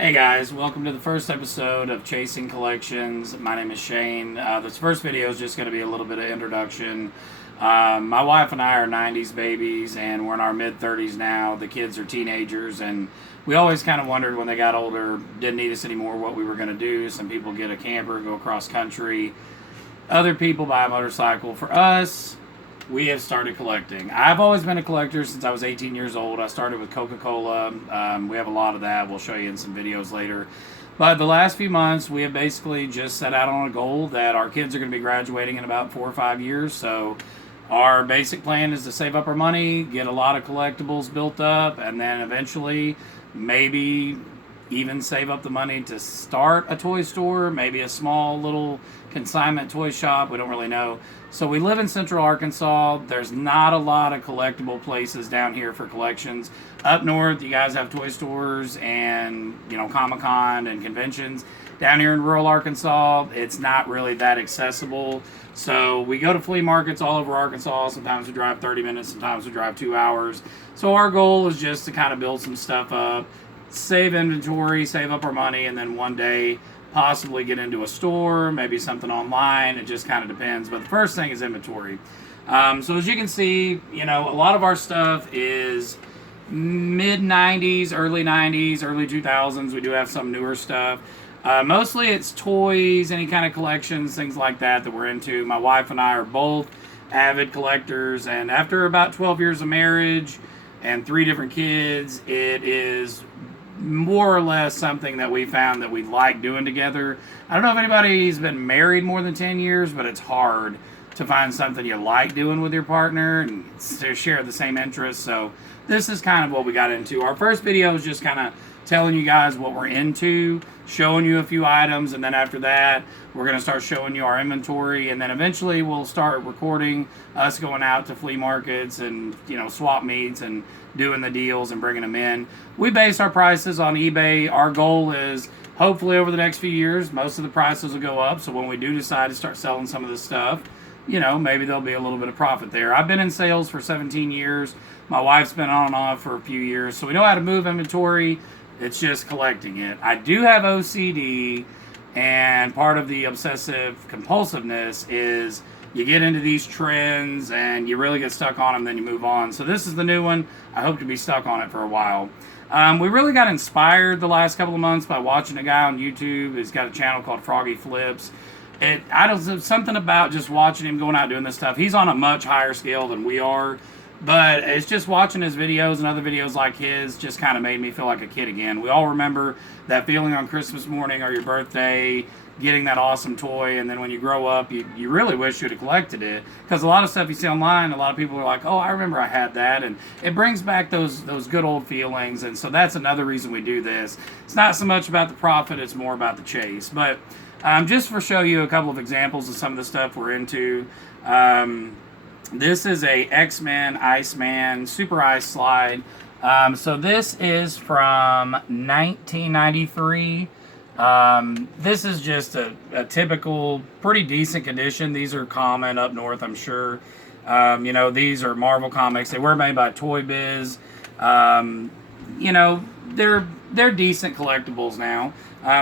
Hey guys, welcome to the first episode of Chasing Collections. My name is Shane. This first video is just going to be a little bit of introduction. My wife and I are 90s babies and we're in our mid 30s now. The kids are teenagers and we always kind of wondered when they got older, didn't need us anymore, what we were going to do. Some people get a camper, go across country. Other people buy a motorcycle. For us, we have started collecting. I've always been a collector since I was 18 years old. I started with Coca-Cola. We have a lot of that. We'll show you in some videos later. But the last few months, we have basically just set out on a goal that our kids are going to be graduating in about 4 or 5 years. So our basic plan is to save up our money, get a lot of collectibles built up, and then eventually maybe even save up the money to start a toy store, maybe a small little consignment toy shop. We don't really know. So we live in Central Arkansas. There's not a lot of collectible places down here for collections. Up north, you guys have toy stores and, Comic-Con and conventions. Down here in rural Arkansas, it's not really that accessible. So we go to flea markets all over Arkansas. Sometimes we drive 30 minutes, sometimes we drive 2 hours. So our goal is just to kind of build some stuff up, save inventory, save up our money, and then one day possibly get into a store, maybe something online. It just kind of depends. But the first thing is inventory. So as you can see, a lot of our stuff is mid 90s, early 90s, early 2000s. We do have some newer stuff. Mostly it's toys, any kind of collections, things like that we're into. My wife and I are both avid collectors, and after about 12 years of marriage and 3 different kids, it is more or less something that we found that we like doing together. I don't know if anybody's been married more than 10 years, but it's hard to find something you like doing with your partner and to share the same interests. So this is kind of what we got into. Our first video is just kind of telling you guys what we're into, showing you a few items, and then after that we're going to start showing you our inventory, and then eventually we'll start recording us going out to flea markets and swap meets and doing the deals and bringing them in. We base our prices on eBay. Our goal is hopefully over the next few years most of the prices will go up, so when we do decide to start selling some of this stuff, maybe there'll be a little bit of profit there. I've been in sales for 17 years. My wife's been on and off for a few years, so we know how to move inventory. It's just collecting it. I do have OCD, and part of the obsessive compulsiveness is you get into these trends and you really get stuck on them, then you move on. So this is the new one. I hope to be stuck on it for a while. We really got inspired the last couple of months by watching a guy on YouTube. He's got a channel called Froggy Flips. Something about just watching him going out doing this stuff. He's on a much higher scale than we are. But it's just watching his videos and other videos like his just kind of made me feel like a kid again. We all remember that feeling on Christmas morning or your birthday, getting that awesome toy, and then when you grow up, you really wish you'd have collected it. Because a lot of stuff you see online, a lot of people are like, oh, I remember I had that. And it brings back those good old feelings. And so that's another reason we do this. It's not so much about the profit, it's more about the chase. But just for show you a couple of examples of some of the stuff we're into. This is a X-Men Iceman Super Ice Slide. So this is from 1993. This is just a typical, pretty decent condition. These are common up north, I'm sure. These are Marvel Comics. They were made by Toy Biz. They're decent collectibles now.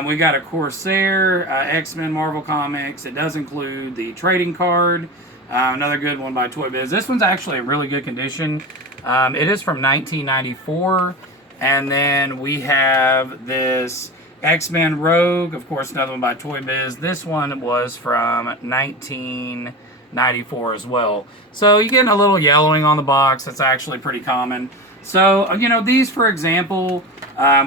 We got a Corsair X-Men Marvel Comics. It does include the trading card. Another good one by Toy Biz. This one's actually in really good condition. It is from 1994. And then we have this X-Men Rogue. Of course, another one by Toy Biz. This one was from 1994 as well. So you're getting a little yellowing on the box. That's actually pretty common. So, these, for example,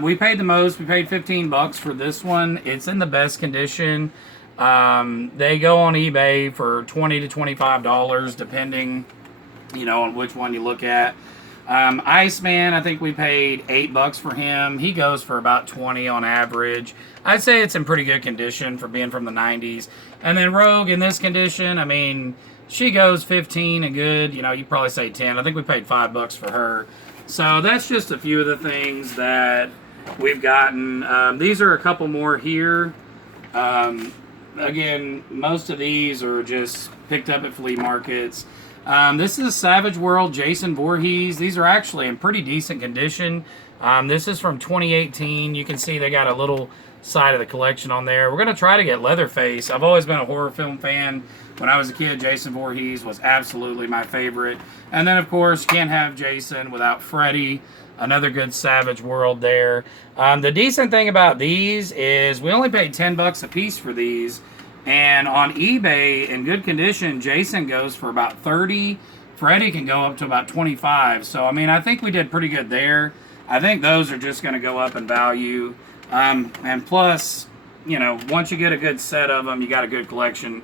we paid the most. We paid $15 for this one. It's in the best condition. They go on eBay for $20 to $25, depending, on which one you look at. Iceman, I think we paid $8 for him. He goes for about $20 on average. I'd say it's in pretty good condition for being from the 90s. And then Rogue, in this condition, she goes 15 and good. You probably say 10. I think we paid $5 for her. So that's just a few of the things that we've gotten. These are a couple more here. Again, most of these are just picked up at flea markets. This is Savage World Jason Voorhees. These are actually in pretty decent condition. This is from 2018. You can see they got a little side of the collection on there. We're going to try to get Leatherface. I've always been a horror film fan. When I was a kid, Jason Voorhees was absolutely my favorite. And then, of course, you can't have Jason without Freddy. Another good Savage World there. The decent thing about these is we only paid $10 a piece for these. And on eBay, in good condition, Jason goes for about 30. Freddy can go up to about 25. So, I mean, I think we did pretty good there. I think those are just going to go up in value. And plus, you know, once you get a good set of them, you got a good collection.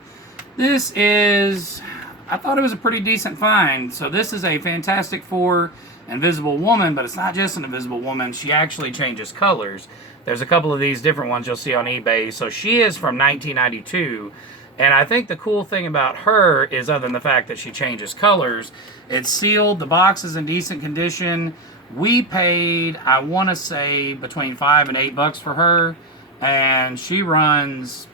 This is, I thought it was a pretty decent find. So this is a Fantastic Four Invisible Woman, but it's not just an Invisible Woman. She actually changes colors. There's a couple of these different ones you'll see on eBay. So she is from 1992. And I think the cool thing about her is, other than the fact that she changes colors, it's sealed. The box is in decent condition. We paid, I want to say, between $5 and $8 for her, and she runs,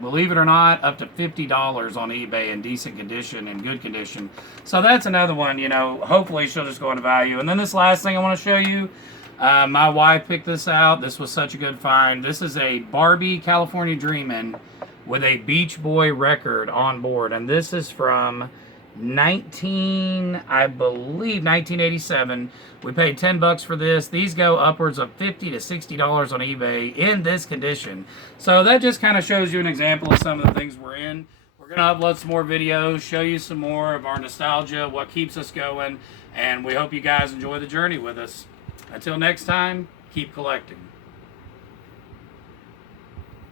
believe it or not, up to $50 on eBay in decent condition, in good condition. So that's another one, you know, hopefully she'll just go into value. And then this last thing I want to show you, my wife picked this out. This was such a good find. This is a Barbie California Dreamin' with a Beach Boy record on board, and this is from I believe 1987. We paid $10 for this. These go upwards of $50 to $60 on eBay in this condition. So that just kind of shows you an example of some of the things we're in. We're going to upload some more videos, show you some more of our nostalgia, what keeps us going, and we hope you guys enjoy the journey with us. Until next time, keep collecting.